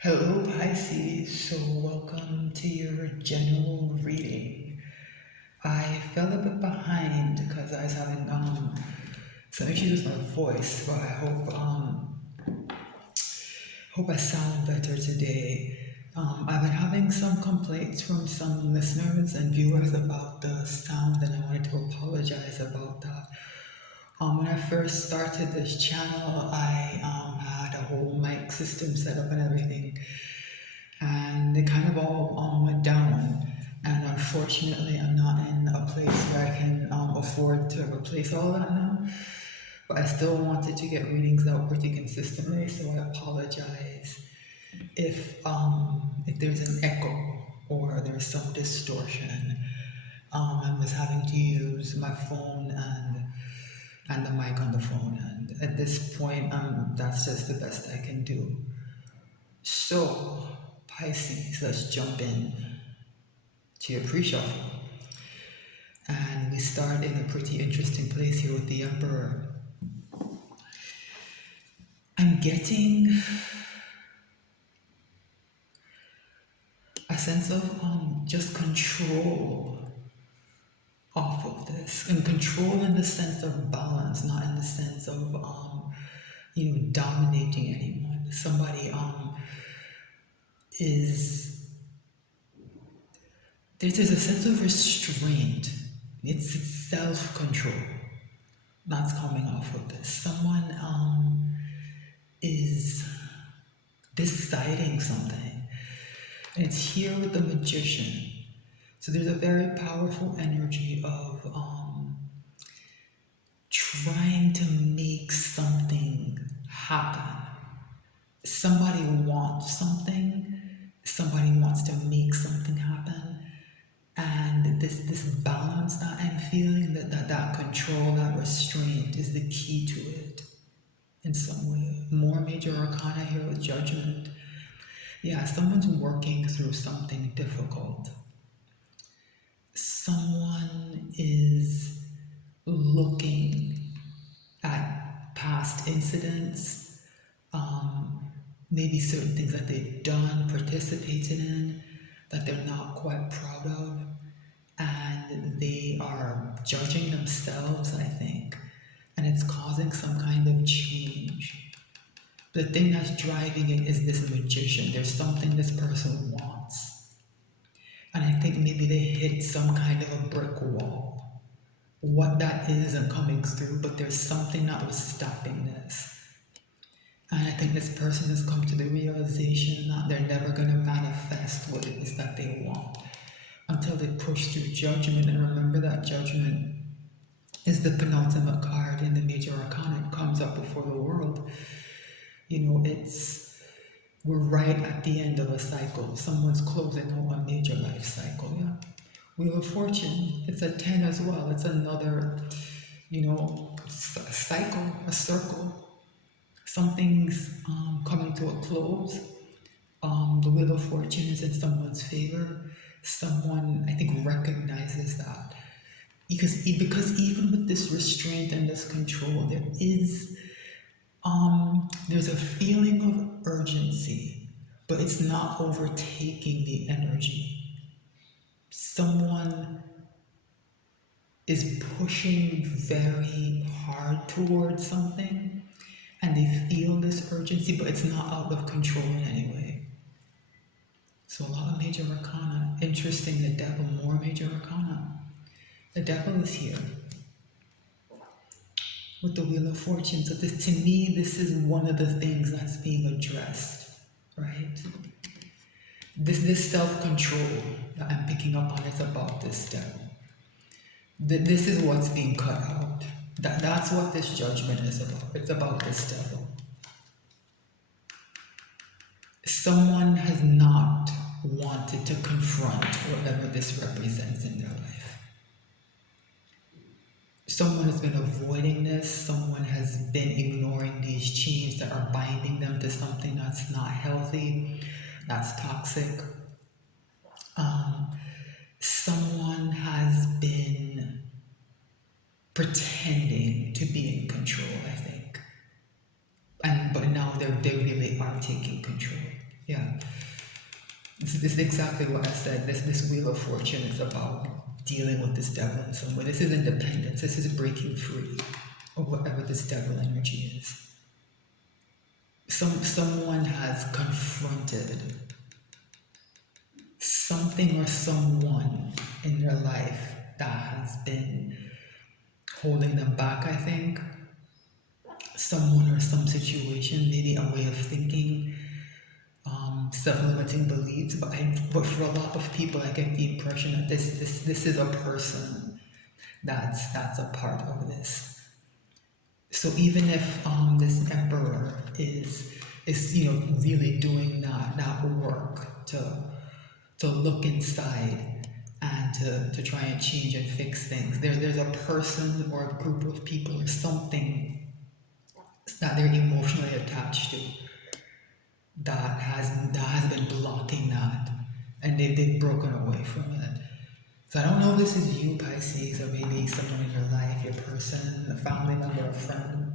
Hello, Pisces. So, welcome to your general reading. I fell a bit behind because I was having some issues with my voice, but I hope I sound better today. I've been having some complaints from some listeners and viewers about the sound, and I wanted to apologize about that. When I first started this channel, I had a whole mic system set up and everything, and it kind of all went down. And unfortunately, I'm not in a place where I can afford to replace all that now. But I still wanted to get readings out pretty consistently, so I apologize if there's an echo or there's some distortion. I was having to use my phone and the mic on the phone, and at this point, that's just the best I can do. So, Pisces, let's jump in to your pre-shuffle. And we start in a pretty interesting place here with the Emperor. I'm getting a sense of just control off of this. And control in the sense of balance, not in the sense of dominating anyone. Somebody is there's a sense of restraint. It's self-control that's coming off of this. Someone is deciding something. And it's here with the Magician. So there's a very powerful energy of trying to make something happen. Somebody wants something, somebody wants to make something happen. And this balance that I'm feeling, that control, that restraint is the key to it in some way. More major arcana here with Judgment. Yeah, someone's working through something difficult. Someone is looking at past incidents, maybe certain things that they've done, participated in, that they're not quite proud of, and they are judging themselves, I think, and it's causing some kind of change. The thing that's driving it is this Magician. There's something this person wants. And I think maybe they hit some kind of a brick wall. What that is isn't coming through, but there's something that was stopping this. And I think this person has come to the realization that they're never going to manifest what it is that they want until they push through Judgment. And remember that Judgment is the penultimate card in the major arcana. It comes up before the world. We're right at the end of a cycle. Someone's closing out a major life cycle, yeah. Wheel of Fortune, it's a 10 as well. It's another, cycle, a circle. Something's coming to a close. The Wheel of Fortune is in someone's favor. Someone, I think, recognizes that. Because even with this restraint and this control, there's a feeling of urgency, but it's not overtaking the energy. Someone is pushing very hard towards something, and they feel this urgency, but it's not out of control in any way. So a lot of major arcana. Interesting, the Devil, more major arcana. The Devil is here with the Wheel of Fortune. So to me, this is one of the things that's being addressed, right? This self-control that I'm picking up on is about this devil. This is what's being cut out. That's what this Judgment is about. It's about this devil. Someone has not wanted to confront whatever this represents in their life. Someone has been avoiding this. Someone has been ignoring these chains that are binding them to something that's not healthy, that's toxic. Someone has been pretending to be in control, I think. But now they really are taking control. Yeah, this is exactly what I said. This Wheel of Fortune is about dealing with this devil in some way. This is independence. This is breaking free of whatever this devil energy is. Someone has confronted something or someone in their life that has been holding them back, I think. Someone or some situation, maybe a way of thinking, self-limiting beliefs. But for a lot of people, I get the impression that this is a person that's a part of this. So even if this emperor is really doing that work to look inside and to try and change and fix things, there's a person or a group of people or something that they're emotionally attached to that has been blocking that, and they've broken away from it. So I don't know if this is you, Pisces, or maybe someone in your life, your person, a family member, a friend.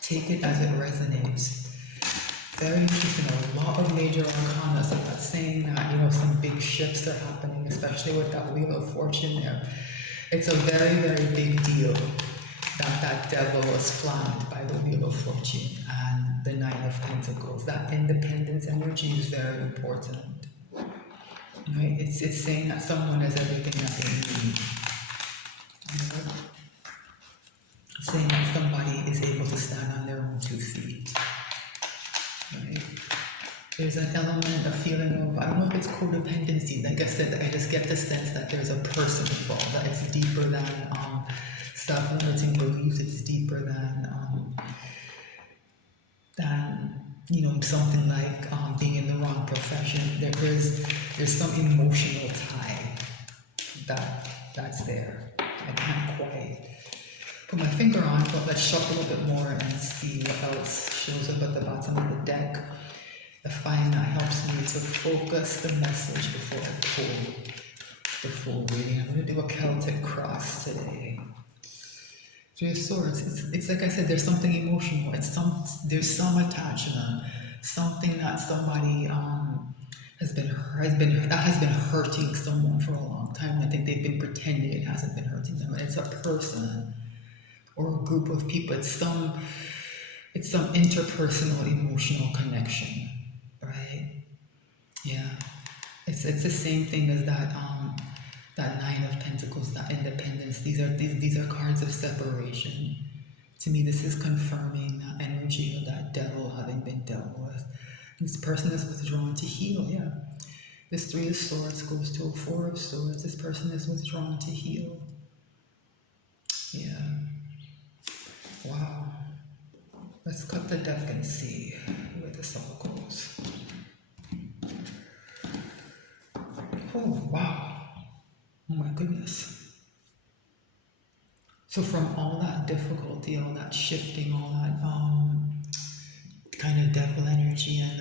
Take it as it resonates. Very interesting. A lot of major arcana. So I'm not saying that some big shifts are happening, especially with that Wheel of Fortune there. It's a very, very big deal that devil was flanked by the Wheel of Fortune and the Nine of Pentacles. That independence energy is very important. Right? It's saying that someone has everything that they need. It's saying that somebody is able to stand on their own 2 feet. Right? There's an element, a feeling of, I don't know if it's codependency. Like I said, I just get the sense that there's a person involved, that it's deeper than self-limiting beliefs. It's deeper than something like being in the wrong profession. There's some emotional tie that's there. I can't quite put my finger on, but let's shuffle a bit more and see what else shows up at the bottom of the deck. I find that helps me to focus the message before I pull the full reading. I'm going to do a Celtic cross today. Three of Swords. It's like I said. There's something emotional. There's some attachment. Something that somebody has been hurting someone for a long time. I think they've been pretending it hasn't been hurting them. And it's a person or a group of people. It's some interpersonal emotional connection, right? Yeah. It's the same thing as that Nine of Pentacles, that independence. These are cards of separation. To me, this is confirming that energy of that devil having been dealt with. This person is withdrawn to heal, yeah. This Three of Swords goes to a Four of Swords. This person is withdrawn to heal. Yeah. Wow. Let's cut the deck and see where this all goes. Oh, wow. Oh my goodness. So from all that difficulty, all that shifting, all that kind of devil energy and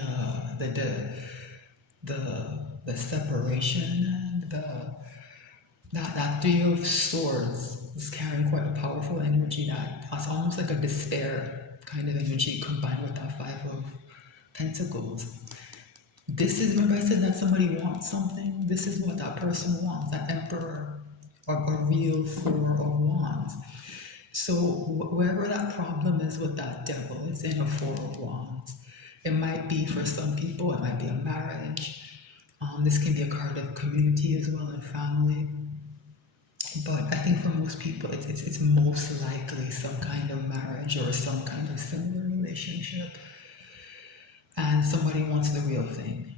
the separation and that Three of Swords is carrying quite a powerful energy that's almost like a despair kind of energy combined with that Five of Pentacles. This is where I said that somebody wants something. This is what that person wants, that Emperor, or a real Four of Wands. So wherever that problem is with that devil, it's in a Four of Wands. It might be for some people, it might be a marriage. This can be a card of community as well and family. But I think for most people, it's most likely some kind of marriage or some kind of similar relationship. And somebody wants the real thing.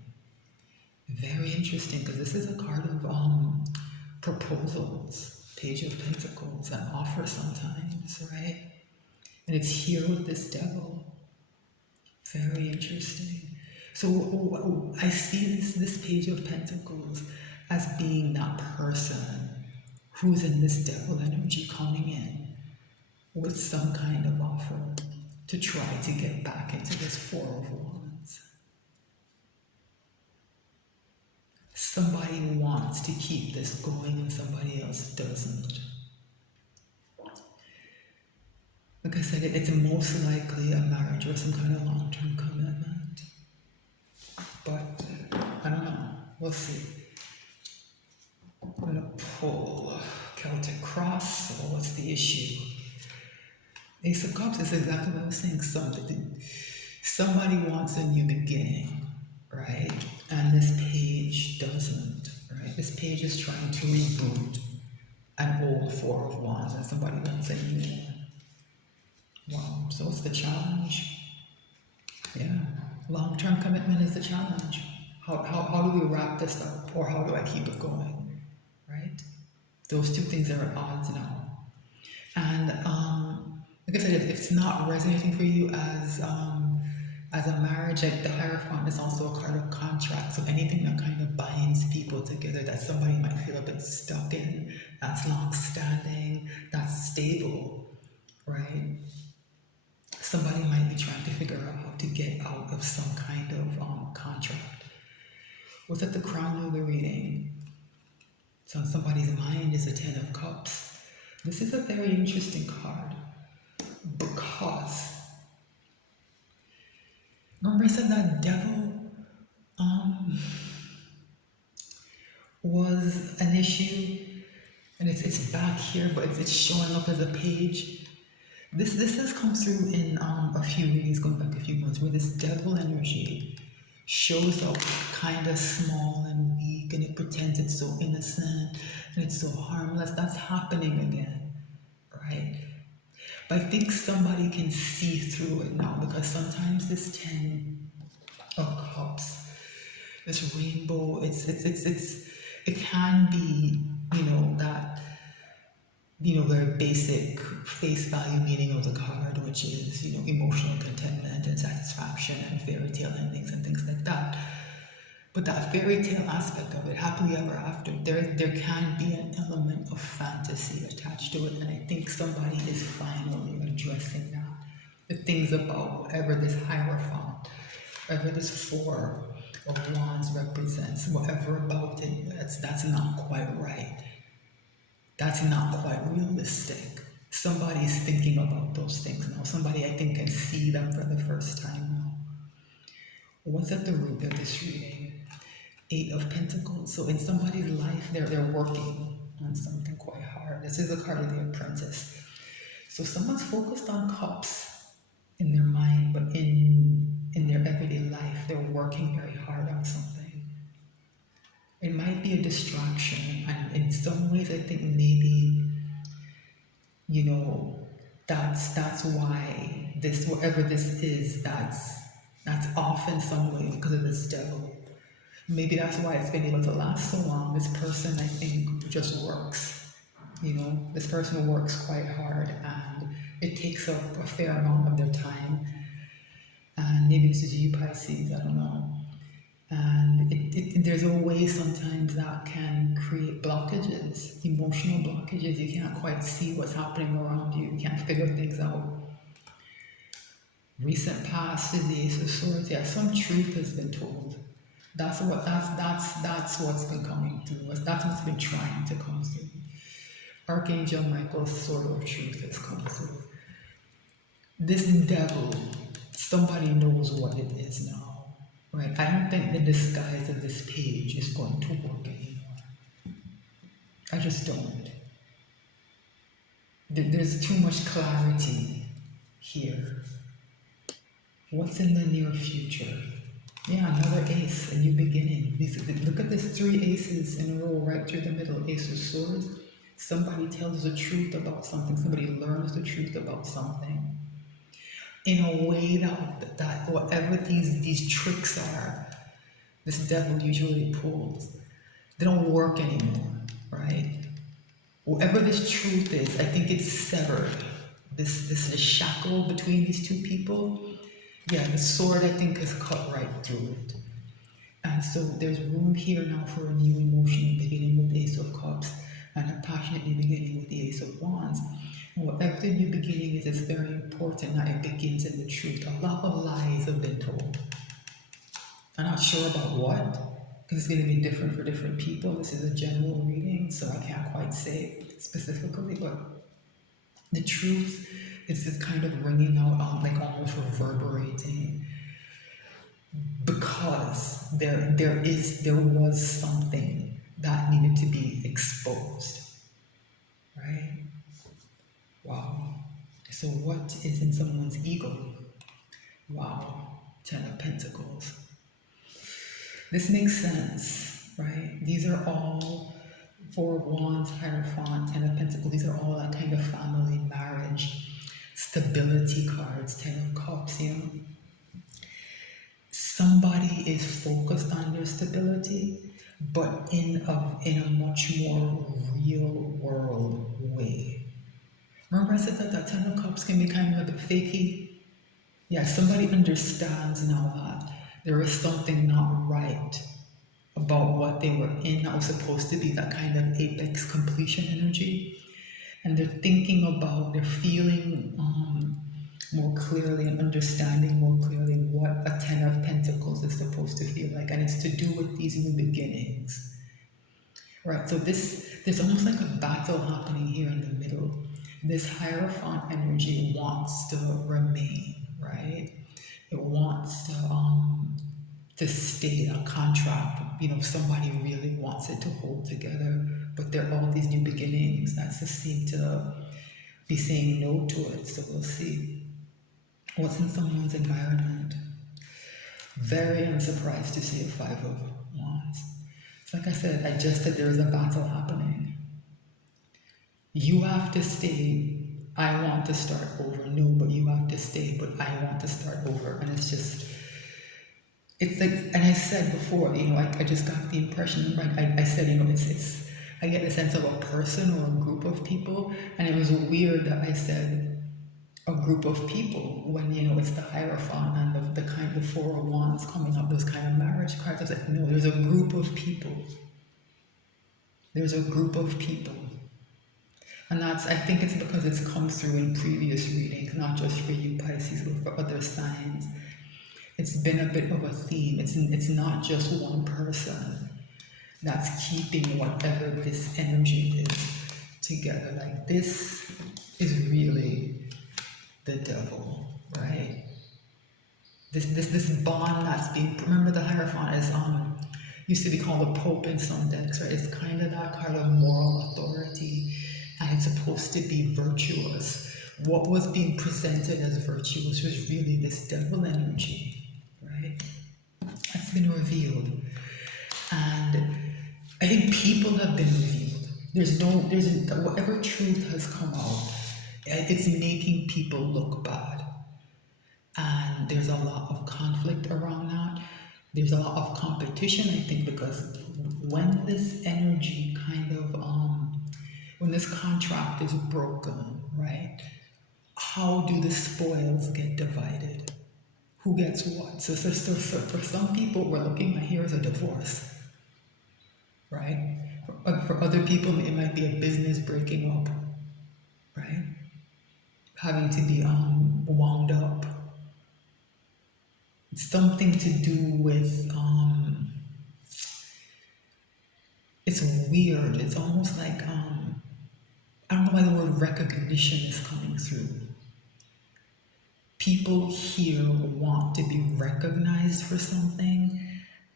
Very interesting, because this is a card of proposals, Page of Pentacles, an offer sometimes, right? And it's here with this devil. Very interesting. So I see this Page of Pentacles as being that person who's in this devil energy coming in with some kind of offer to try to get back into this Four of Wands. Somebody wants to keep this going and somebody else doesn't. Like I said, it's most likely a marriage or some kind of long-term commitment. but I don't know. We'll see. I'm gonna pull Celtic Cross. So what's the issue? Ace of Cups is exactly what I was saying. Somebody wants a new beginning, right? And this page doesn't, right? This page is trying to reboot an old Four of Wands, and somebody wants a new one. Wow. So what's the challenge? Yeah. Long-term commitment is the challenge. How do we wrap this up, or how do I keep it going, right? Those two things are at odds now. And like I said, if it's not resonating for you as a marriage, like the Hierophant is also a card of contract. So anything that kind of binds people together that somebody might feel a bit stuck in, that's long-standing, that's stable, right? Somebody might be trying to figure out how to get out of some kind of contract. What's at the crown of the reading? So on somebody's mind is a Ten of Cups. This is a very interesting card because remember I said that devil was an issue, and it's back here, but it's showing up as a page. This has come through in a few readings going back a few months, where this devil energy shows up kind of small and weak, and it pretends it's so innocent and it's so harmless. That's happening again, right? But I think somebody can see through it now, because sometimes this Ten of Cups, this rainbow, it can be, that, very basic face value meaning of the card, which is, emotional contentment and satisfaction and fairy tale endings and things like that. But that fairy tale aspect of it, happily ever after, there can be an element of fantasy attached to it, and I think somebody is finally addressing that. The things about whatever this Hierophant, whatever this Four of Wands represents, whatever about it, that's not quite right. That's not quite realistic. Somebody's thinking about those things now. Somebody, I think, can see them for the first time now. What's at the root of this reading? Eight of Pentacles. So in somebody's life, they're working on something quite hard. This is a card of the Apprentice. So someone's focused on cups in their mind, but in their everyday life, they're working very hard on something. It might be a distraction, and in some ways, I think maybe, that's why this, whatever this is, that's off in some way because of this devil. Maybe that's why it's been able to last so long. This person, I think, just works. This person works quite hard, and it takes up a fair amount of their time. And maybe this is you, Pisces, I don't know. And there's a way sometimes that can create blockages, emotional blockages. You can't quite see what's happening around you. You can't figure things out. Recent past is the Ace of Swords. Yeah, some truth has been told. That's what's been coming through. That's what's been trying to come through. Archangel Michael's sword of truth has come through. This devil, somebody knows what it is now. Right, I don't think the disguise of this page is going to work anymore. I just don't. There's too much clarity here. What's in the near future? Yeah, another ace, a new beginning. Look at this, 3 aces in a row right through the middle. Ace of Swords. Somebody tells the truth about something. Somebody learns the truth about something. In a way that whatever these tricks are, this devil usually pulls, they don't work anymore, right? Whatever this truth is, I think it's severed. This shackle between these two people, yeah, the sword, I think, has cut right through it. And so there's room here now for a new emotional beginning with the Ace of Cups, and a passionate new beginning with the Ace of Wands. Whatever the new beginning is, it's very important that it begins in the truth. A lot of lies have been told. I'm not sure about what, because it's going to be different for different people. This is a general reading, so I can't quite say specifically, but the truth is kind of ringing out, like almost reverberating, because because there was something that needed to be exposed, right? Wow. So what is in someone's ego? Wow. Ten of Pentacles. This makes sense, right? These are all Four of Wands, Hierophant, Ten of Pentacles. These are all that kind of family, marriage, stability cards, Ten of Cups, you know. Somebody is focused on their stability, but in a much more real world way. Remember I said that that Ten of Cups can be kind of a bit fakey? Yeah, somebody understands now that there is something not right about what they were in that was supposed to be that kind of apex completion energy. And they're thinking about, they're feeling more clearly and understanding more clearly what a Ten of Pentacles is supposed to feel like. And it's to do with these new beginnings. Right, so there's almost like a battle happening here in the middle. This Hierophant energy wants to remain, right? It wants to stay a contract. You know, somebody really wants it to hold together, but there are all these new beginnings that just seem to be saying no to it. So we'll see what's in someone's environment. Very unsurprised to see a Five of Wands. It's like I said, I just said there's a battle happening. You have to stay. I want to start over. No, but you have to stay, but I want to start over. And it's like, and I said before, you know, I just got the impression, right? I said, you know, I get the sense of a person or a group of people. And it was weird that I said a group of people when, you know, it's the Hierophant and the kind of Four of Wands coming up, those kind of marriage cards. I was like, no, there's a group of people. There's a group of people. And I think it's because it's come through in previous readings, not just for you Pisces, but for other signs. It's been a bit of a theme. It's not just one person that's keeping whatever this energy is together. Like, this is really the devil, right? This bond that's being, remember the Hierophant is used to be called the Pope in some decks, right? It's kind of that kind of moral authority, and it's supposed to be virtuous. What was being presented as virtuous was really this devil energy, right? That's been revealed. And I think people have been revealed. Whatever truth has come out, it's making people look bad. And there's a lot of conflict around that. There's a lot of competition, I think, because when this energy kind of, when this contract is broken, right? How do the spoils get divided? Who gets what? So for some people, we're looking at here as a divorce, right? For other people, it might be a business breaking up, right? Having to be wound up. It's something to do with, it's weird. It's almost like, I don't know why the word recognition is coming through. People here want to be recognized for something,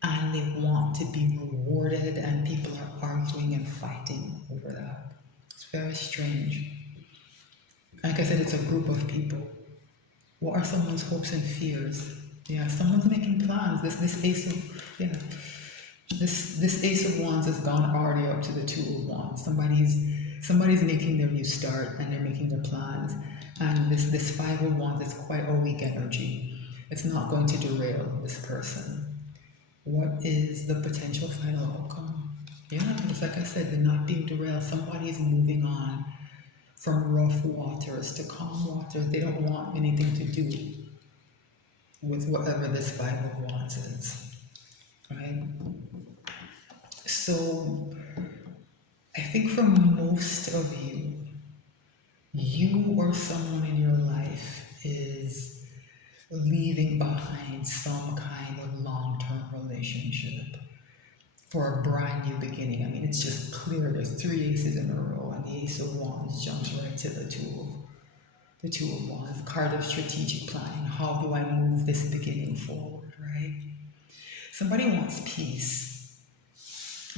and they want to be rewarded, and people are arguing and fighting over that. It's very strange. Like I said, it's a group of people. What are someone's hopes and fears? Yeah, someone's making plans. This Ace of Wands has gone already up to the Two of Wands. Somebody's making their new start, and they're making their plans. And this Five of Wands is quite a weak energy. It's not going to derail this person. What is the potential final outcome? Yeah, just like I said, they're not being derailed. Somebody is moving on from rough waters to calm waters. They don't want anything to do with whatever this Five of Wands is, right? So I think for most of you, you or someone in your life is leaving behind some kind of long-term relationship for a brand new beginning. I mean, it's just clear. There's three aces in a row, and the Ace of Wands jumps right to the Two of Wands, card of strategic planning. How do I move this beginning forward, right? Somebody wants peace,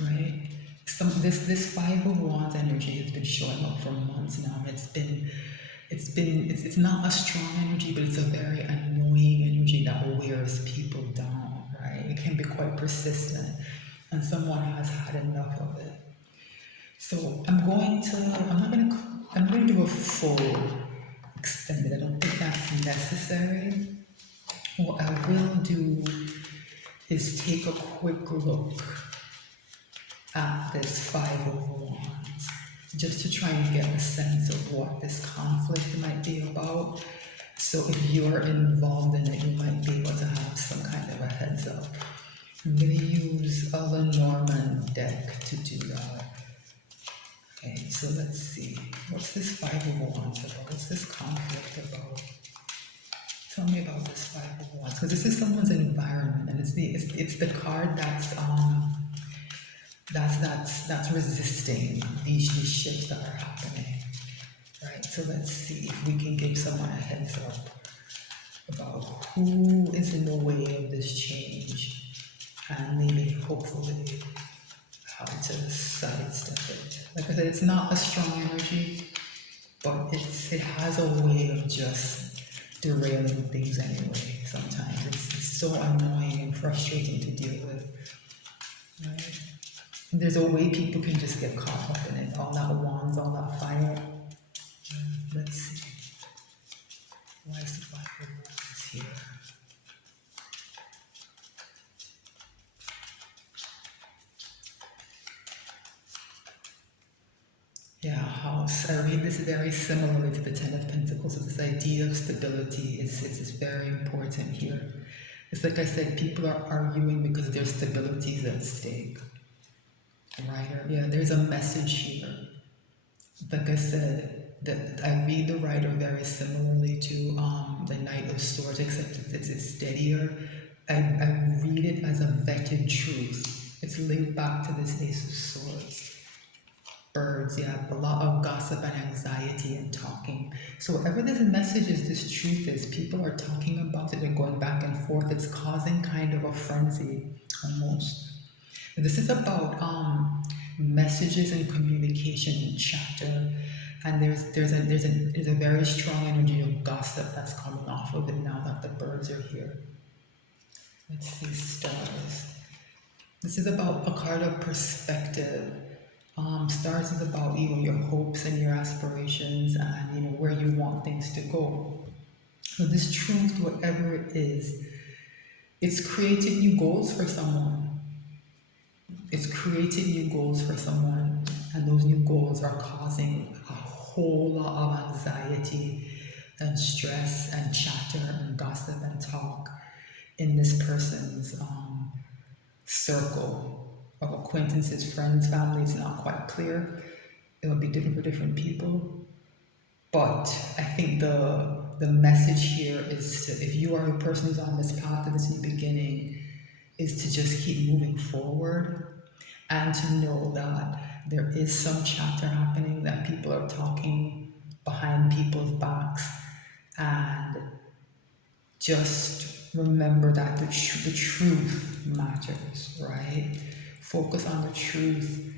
right? This Five of Wands energy has been showing up for months now. It's not a strong energy, but it's a very annoying energy that wears people down, right? It can be quite persistent, and someone has had enough of it. So I'm going to do a full extended. I don't think that's necessary. What I will do is take a quick look at this Five of Wands, just to try and get a sense of what this conflict might be about. So if you're involved in it, you might be able to have some kind of a heads up. I'm going to use a Lenormand deck to do that. Okay, so let's see. What's this Five of Wands about? What's this conflict about? Tell me about this Five of Wands, because this is someone's environment, and it's the card that's resisting these shifts that are happening, right? So let's see if we can give someone a heads up about who is in the way of this change, and maybe hopefully how to sidestep it. Like I said, it's not a strong energy, but it has a way of just derailing things anyway. Sometimes it's so annoying and frustrating to deal with, right? There's a way people can just get caught up in it. All that wands, all that fire. Let's see. Why is the Five of Wands here? Yeah, house. I read this very similarly to the Ten of Pentacles. So this idea of stability is very important here. It's like I said, people are arguing because their stability is at stake. Writer, yeah, there's a message here. Like I said, that I read the writer very similarly to the Knight of Swords, except it's steadier. I read it as a vetted truth. It's linked back to this Ace of Swords. Birds, yeah, a lot of gossip and anxiety and talking. So whatever this message is, this truth is, people are talking about it and going back and forth. It's causing kind of a frenzy almost. This is about messages and communication and chatter, and there's a very strong energy of gossip that's coming off of it now that the birds are here. Let's see, stars. This is about a card of perspective. Stars is about your hopes and your aspirations and where you want things to go. So this truth, whatever it is, it's created new goals for someone. It's creating new goals for someone, and those new goals are causing a whole lot of anxiety and stress and chatter and gossip and talk in this person's circle of acquaintances, friends, family. It's not quite clear. It'll be different for different people. But I think the message here is to, if you are a person who's on this path of this new beginning, is to just keep moving forward and to know that there is some chatter happening, that people are talking behind people's backs, and just remember that the truth matters, right? Focus on the truth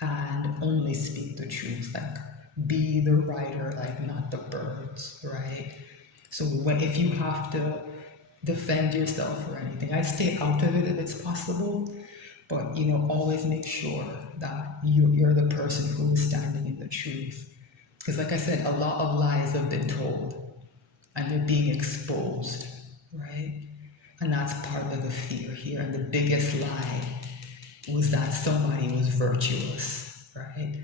and only speak the truth. Like, be the writer, like not the birds, right? So if you have to defend yourself or anything, I'd stay out of it if it's possible, but always make sure that you're the person who is standing in the truth. Because like I said, a lot of lies have been told and they're being exposed, right? And that's part of the fear here. And the biggest lie was that somebody was virtuous, right?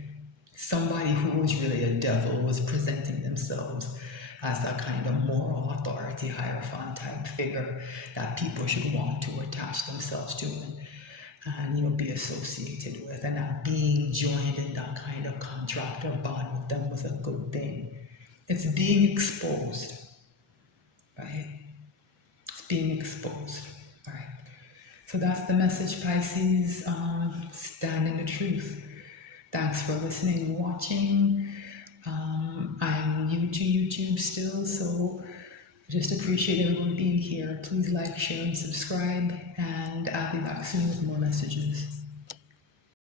Somebody who was really a devil was presenting themselves as a kind of moral authority, Hierophant type figure that people should want to attach themselves to and be associated with. And that being joined in that kind of contract or bond with them was a good thing. It's being exposed, right? It's being exposed, all right? So that's the message, Pisces. Stand in the truth. Thanks for listening and watching. I'm new to YouTube still, so Just appreciate everyone being here. Please like, share, and subscribe, and I'll be back soon with more messages.